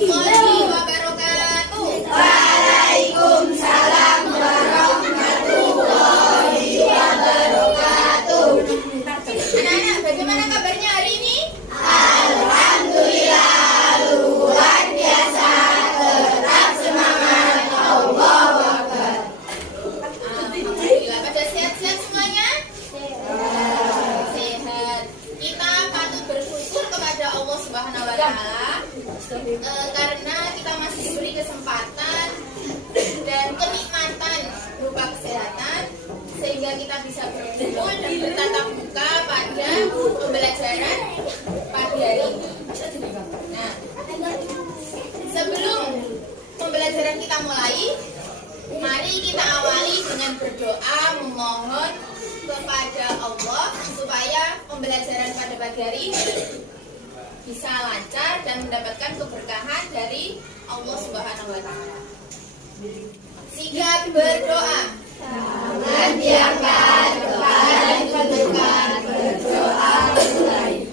warahmatullahi wabarakatuh. Waalaikumsalam warahmatullahi wabarakatuh. Anak-anak, bagaimana kabarnya hari ini? Alhamdulillah, luar biasa. Tetap semangat. Allahu Akbar. Alhamdulillah, pada sehat-sehat semuanya? Sehat. Kita patut bersyukur kepada Allah Subhanahu wa Ta'ala karena kita masih diberi kesempatan dan kenikmatan berupa kesehatan sehingga kita bisa berkumpul dan bertatap muka pada pembelajaran pagi hari ini. Nah, sebelum pembelajaran kita mulai, mari kita awali dengan berdoa memohon kepada Allah supaya pembelajaran pada pagi hari ini bisa lancar dan mendapatkan keberkahan dari Allah Subhanahu wa Ta'ala. Sigap berdoa. Tangan diangkat, kepala ditundukkan, berdoa mulai.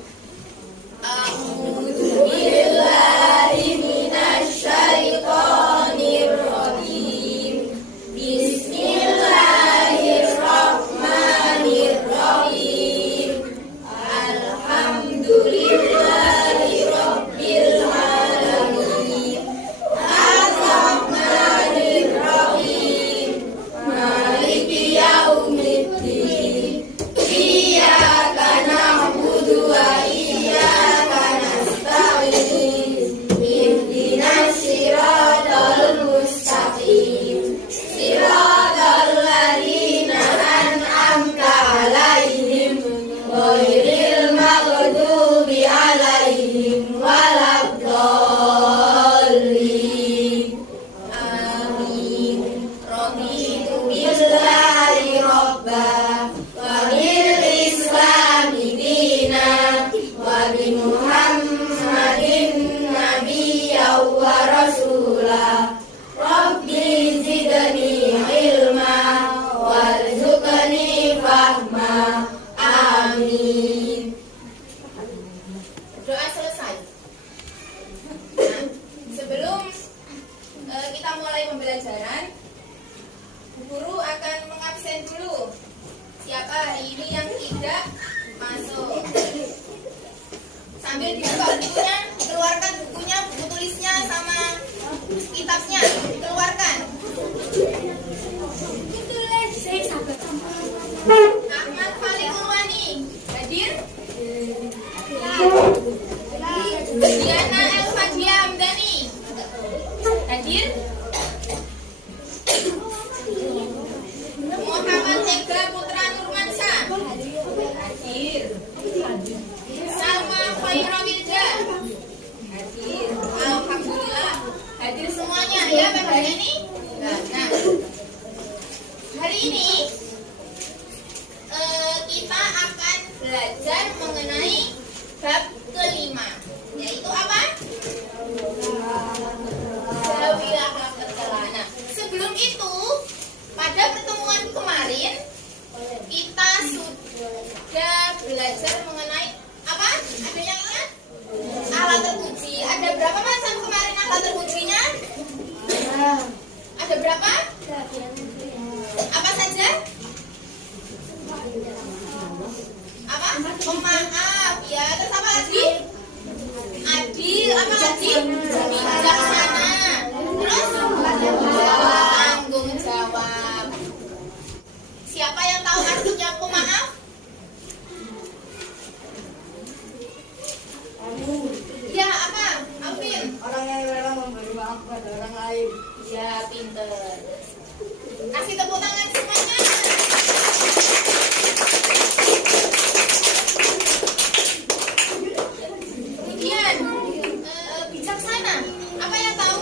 A'udzubillahi minasyaitonir rajim. Bismillahirrahmanirrahim. Alhamdulillahi rabbil alamin. Ar-Rahmanir Rahim. Maliki yaumiddin. Iyyaka na'budu wa iyyaka nasta'in. Ihdinas siratal mustaqim. Siratal ladzina an'amta 'alaihim ghairil maghdubi 'alaihim waladdallin. Amin. Raditu billahi robba wa bil islami dina wa bi Muhammadin nabiyya wa rasula. Rabbi zidni ilma warzuqni fahma. Amin. Doa selesai. Nah, sebelum kita mulai pembelajaran, Bu Guru akan mengabsen dulu siapa hari ini yang tidak masuk. Sambil dibuka bukunya, keluarkan bukunya, buku tulisnya sama kitabnya, keluarkan. Ahmad Falik Urwani hadir? Diana Elfadia Hamdani hadir? Muhammad Ega Putra Nurmansa hadir? Salma Khaira Wilda hadir? Alhamdulillah hadir semuanya ya pada hari ini. Nah, hari ini kita akan belajar mengenai bab kelima, yaitu apa? Zawilah Al-Qadar. Nah, sebelum itu, pada pertemuan kemarin kita sudah belajar mengenai apa? Ada yang ingat? Alat terpuji. Ada berapa macam kemarin alat terpujinya? Ada berapa? Apa saja? Apa? Pemaaf ya. Terus apa lagi? Adil. Apa lagi? Bijaksana. Terus tanggung jawab. Siapa yang tahu artinya pemaaf? Ya, apa? Alvin? Orang yang rela memberi maaf pada orang lain. Ya, pinter. Kasih tepuk tangan semuanya. Kemudian bijaksana. Apa yang tahu?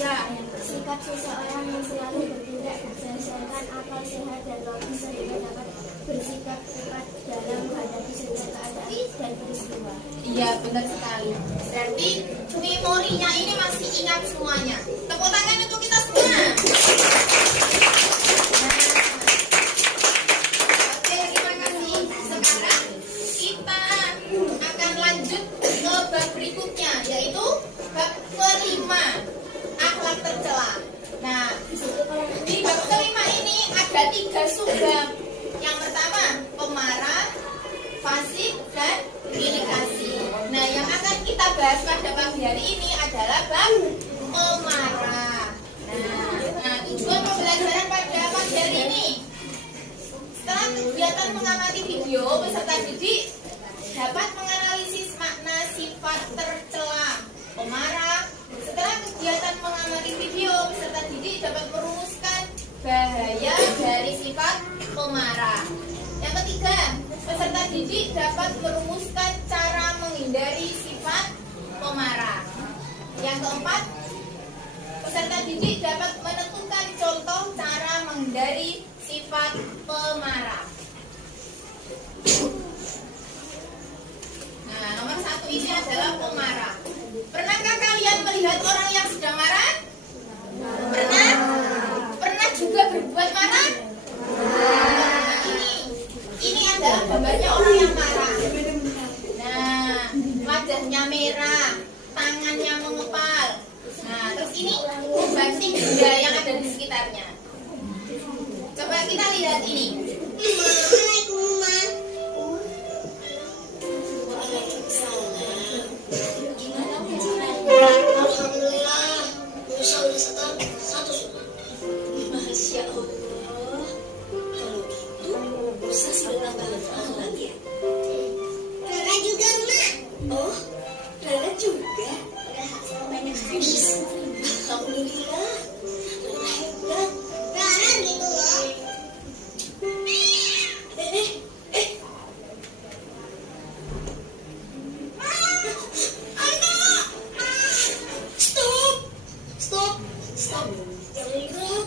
Ya, Sikap seseorang yang selalu bertindak berdasarkan akal sehat dan logis sehingga dapat bersikap tepat dalam menghadapi setiap keadaan dan peristiwa. iya benar sekali. Berarti memorinya ini masih ingat semuanya. Tepuk tangan untuk kita semua. Oke, terima kasih. Sekarang kita akan lanjut ke bab berikutnya, yaitu bab bahas pada pagi hari ini adalah bab pemarah. Nah, tujuan pembelajaran pada pagi hari ini, setelah kegiatan mengamati video, peserta didik dapat menganalisis makna sifat tercela pemarah. Setelah kegiatan mengamati video, peserta didik dapat merumuskan bahaya dari sifat pemarah. Yang ketiga, peserta didik dapat merumuskan cara menghindari sifat pemarah. Yang keempat, peserta didik dapat menentukan contoh cara menghindari sifat pemarah. Nah, nomor 1 ini adalah pemarah. Pernahkah kalian melihat orang yang sedang marah? Pernah? Pernah juga berbuat marah? Nah, ini adalah gambarnya orang yang marah. Nah, wajahnya merah, tangannya mengepal. Nah, terus ini membanting benda yang ada di sekitarnya. Coba kita lihat ini. Alhamdulillah, Musa udah satu sudah. Masya Allah. Kalau gitu, Musa sudah tambah hafalan ya? Rara juga, Mak. Oh, Rara juga? Udah hafal banyak hadis. Alhamdulillah. Rara hebat. Rara gitu loh. Stop. Jangan gerak.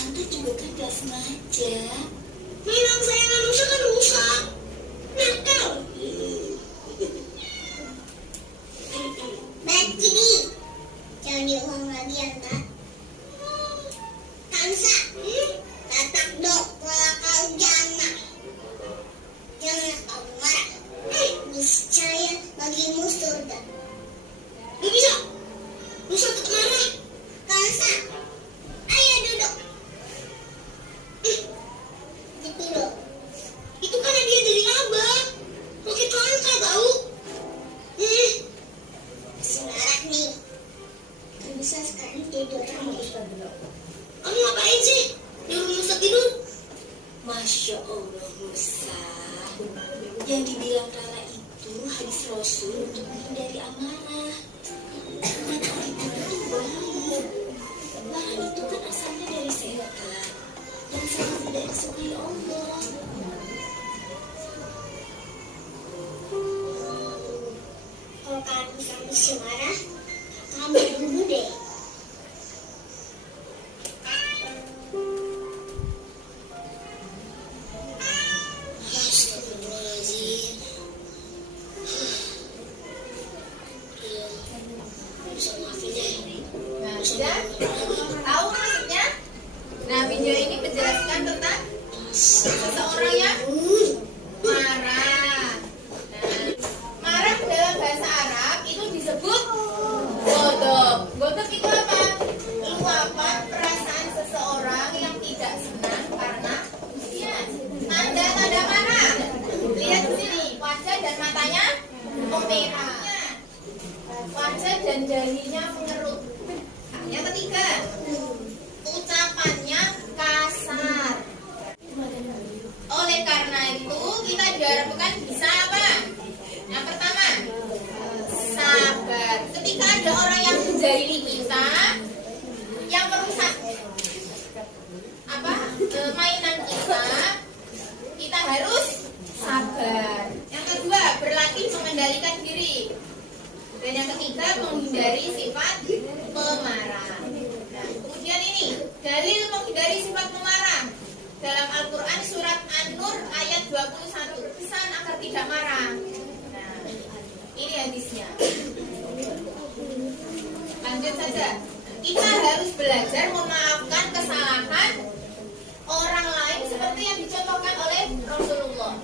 Anda juga kan gak sengaja. Memang sayangan Musa kan rusak. Nakal. Berarti nih, jangan diulang lagi ya, Kak. Kansa, tatak dok, pelakal jana. Jangan kamu marah. Niscaya bagimu surga. Gak bisa. Musa tetap marah. Kansa, ayo duduk. Gitu dong. Itu kan hadiah dari abang. Roket langka tahu. Sekarang nih. Gak bisa sekarang tidur. Kamu ngapain sih? Nyuruh Musa tidur? Masya Allah Musa. Yang dibilang Rara itu hadis Rasul untuk menghindari amarah. Marah itu kan asalnya dari setan dan sangat tidak disukai Allah. Kalau kamu sampai marah, kamu dulu deh. Astagfirullahaladzim. Bisa maafin deh. Nah, sudah tahu maksudnya? Nah, video ini menjelaskan tentang seseorang yang marah. Nah, marah dalam bahasa Arab itu disebut ghadab. Ghadab itu apa? Luapan perasaan seseorang yang tidak senang karena ujian. Tanda-tanda marah. Lihat di sini, wajah dan matanya memerah. Wajah dan dahinya mengerut. Yang ketiga, ucapannya kasar. Oleh karena itu, kita diharapkan bisa apa? Yang pertama, sabar. Ketika ada orang yang menjahili kita, yang merusak mainan kita harus sabar. Yang kedua, berlatih mengendalikan diri. Dan yang ketiga, menghindari sifat pemarah. Nah, kemudian ini, dalil menghindari sifat pemarah. Dalam Al-Quran surat An-Nur ayat 21, berpesan agar tidak marah. Nah, Kita harus belajar memaafkan kesalahan orang lain seperti yang dicontohkan oleh Rasulullah.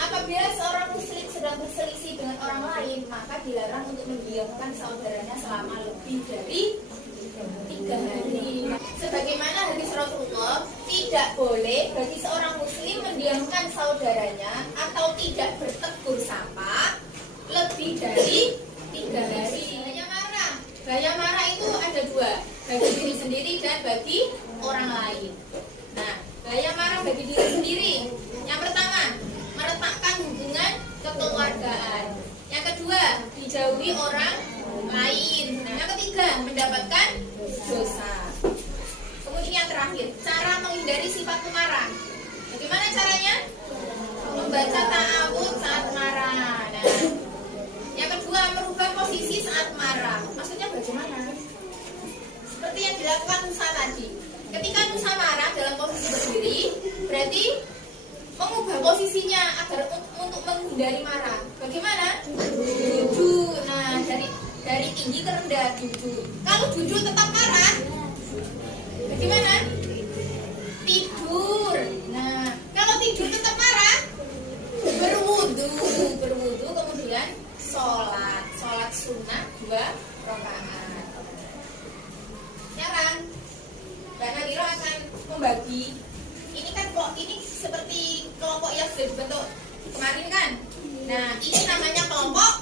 Apabila seorang muslim sedang berselisih dengan orang lain, maka dilarang untuk mendiamkan saudaranya selama lebih dari 3 hari. Sebagaimana hadis Rasulullah, tidak boleh bagi seorang muslim mendiamkan saudaranya atau tidak bertegur sapa lebih dari 3 hari. Gaya marah itu ada 2, bagi diri sendiri dan bagi orang lain. Nah, gaya marah bagi diri sendiri, yang pertama, meretakkan hubungan kekeluargaan. Yang kedua, dijauhi orang lain. Nah, yang ketiga, mendapatkan dosa. Kemudian yang terakhir, cara menghindari sifat pemarah. Bagaimana caranya? Membaca ta'awudz saat marah. Nah, yang kedua, merubah posisi saat marah. Maksudnya bagaimana? Seperti yang dilakukan Musa tadi. Ketika Musa marah dalam posisi berdiri, berarti mengubah posisinya agar untuk menghindari marah. Bagaimana? Duduk. Nah, dari tinggi ke rendah duduk. Kalau duduk tetap marah, bagaimana? Tidur. Nah, kalau tidur tetap marah, berwudu kemudian sholat sunnah 2 rakaat. Ya kan? Mbak Nadira akan membagi. Ini kan kok ini seperti kelompok yang sudah dibentuk kemarin kan? Nah, ini namanya kelompok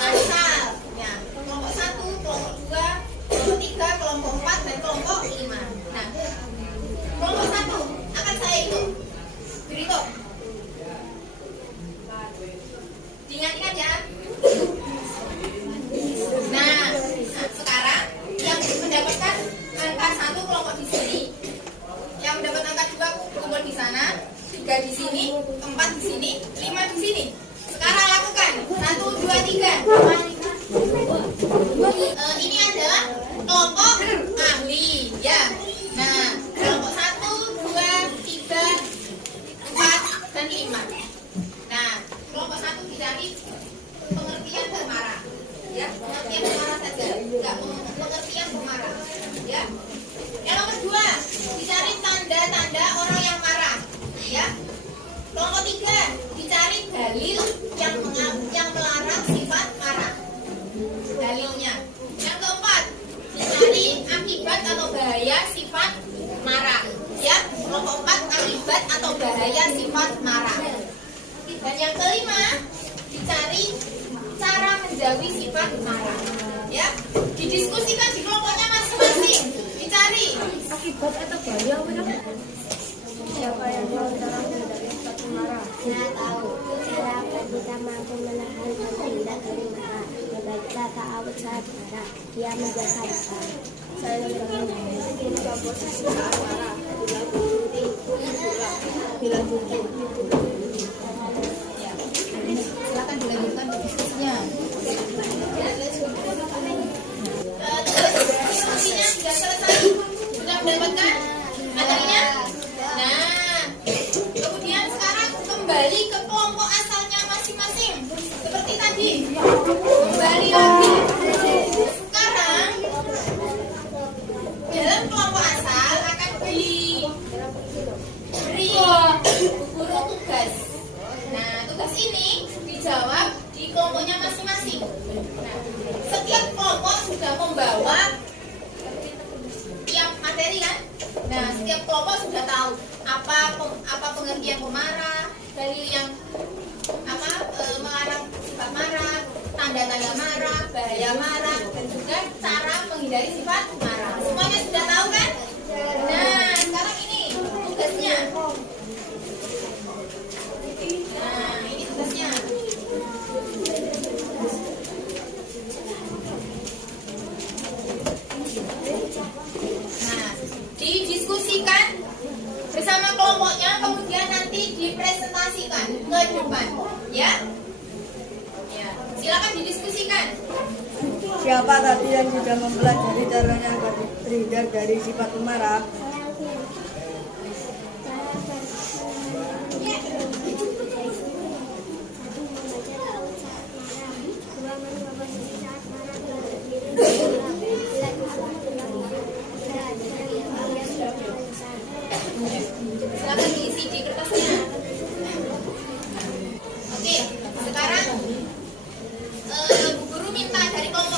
asal. Ya, kelompok 1, kelompok 2, kelompok 3, kelompok 4 dan kelompok 5. Nah, kelompok 1 akan saya hitung. Berhitung. Diingat-ingat ya. Nah, sekarang yang mendapatkan angka 1 kelompok di sini, yang mendapat angka 2 kumpul di sana, 3 di sini, 4 di sini, 5 di sini. Sekarang lakukan 1, 2, 3. Ini adalah kelompok ahli, ya. Nah, kelompok 1, 2, 3, 4 dan 5. Nah, kelompok 1 dicari pengertian pemarah, ya, pengertian pemarah saja, enggak pengertian pemarah, ya. Yang nomor 2 dicari tanda-tanda orang yang marah, ya. Kelompok 3 dicari dalil yang melarang sifat marah, dalilnya. Yang keempat dicari akibat atau bahaya sifat marah, ya. Kelompok 4 akibat atau bahaya sifat marah. Dan yang kelima dicari cara menjauhi sifat marah, ya. Didiskusikan di kelompoknya masing-masing. Dicari Akibat atau bahaya siapa yang tahu cara menghindari sifat marah? Saya tahu. Cara agar kita mampu menahan dan terhindar dari marah. Membaca ta'awudz saat marah. Dia menjaga lisan. Saya tahu. Merubah posisi saat marah. Bila jujur. silakan dilanjutkan diskusinya. Diskusinya sudah selesai, sudah mendapatkan materinya. Nah, kemudian sekarang kembali ke kelompok asalnya masing-masing. Seperti tadi, kembali lagi. Sekarang dalam kelompok asal akan beri guru tugas. Nah, tugas ini dijawab di kelompoknya masing-masing. Nah, setiap kelompok sudah membawa tiap materi kan? Nah, setiap kelompok sudah tahu apa pengertian pemarah, dalil yang melarang sifat marah, tanda-tanda marah, bahaya marah, dan juga cara menghindari sifat marah. Semuanya sudah tahu kan? Nah, sekarang ini tugasnya. Nah, ini tugasnya. Nah, didiskusikan bersama kelompoknya, kemudian nanti dipresentasikan ke depan, ya. Ya, silakan didiskusikan. Siapa tadi yang sudah mempelajari caranya agar terhindar dari sifat pemarah?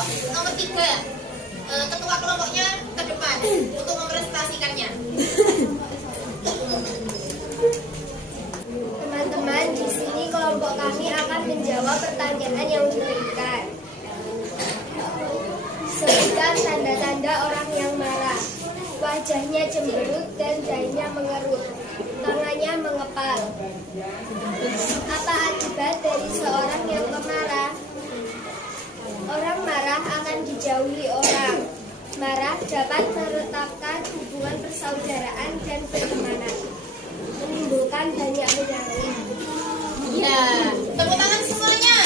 kelompok nomor 3. Ketua kelompoknya ke depan untuk mempresentasikannya. Teman-teman, di sini kelompok kami akan menjawab pertanyaan yang diberikan. Sebutkan tanda-tanda orang yang marah. Wajahnya cemberut dan dahinya mengerut. Tangannya mengepal. Apa akibat dari seorang yang pemarah? Orang marah akan dijauhi orang. Marah dapat meretakkan hubungan persaudaraan dan pertemanan, menimbulkan banyak penyakit. Ya, tepuk tangan semuanya.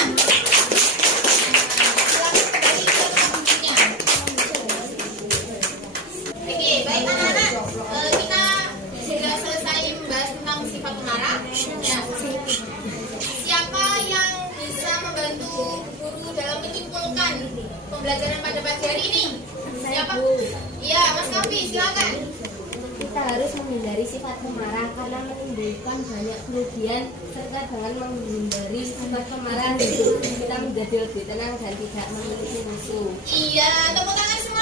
Silakan kembali ke tempat duduknya. Oke, baik anak-anak, kita sudah selesai membahas tentang sifat pemarah. Ya. Siapa yang bisa membantu guru dalam menyimpulkan pembelajaran pada pagi hari ini? Siapa? Iya, Mas Kavi, silakan. Kita harus menghindari sifat pemarah karena menimbulkan banyak kerugian, serta dengan menghindari sifat pemarah kita menjadi lebih tenang dan tidak memiliki musuh. Iya, tepuk tangan semua.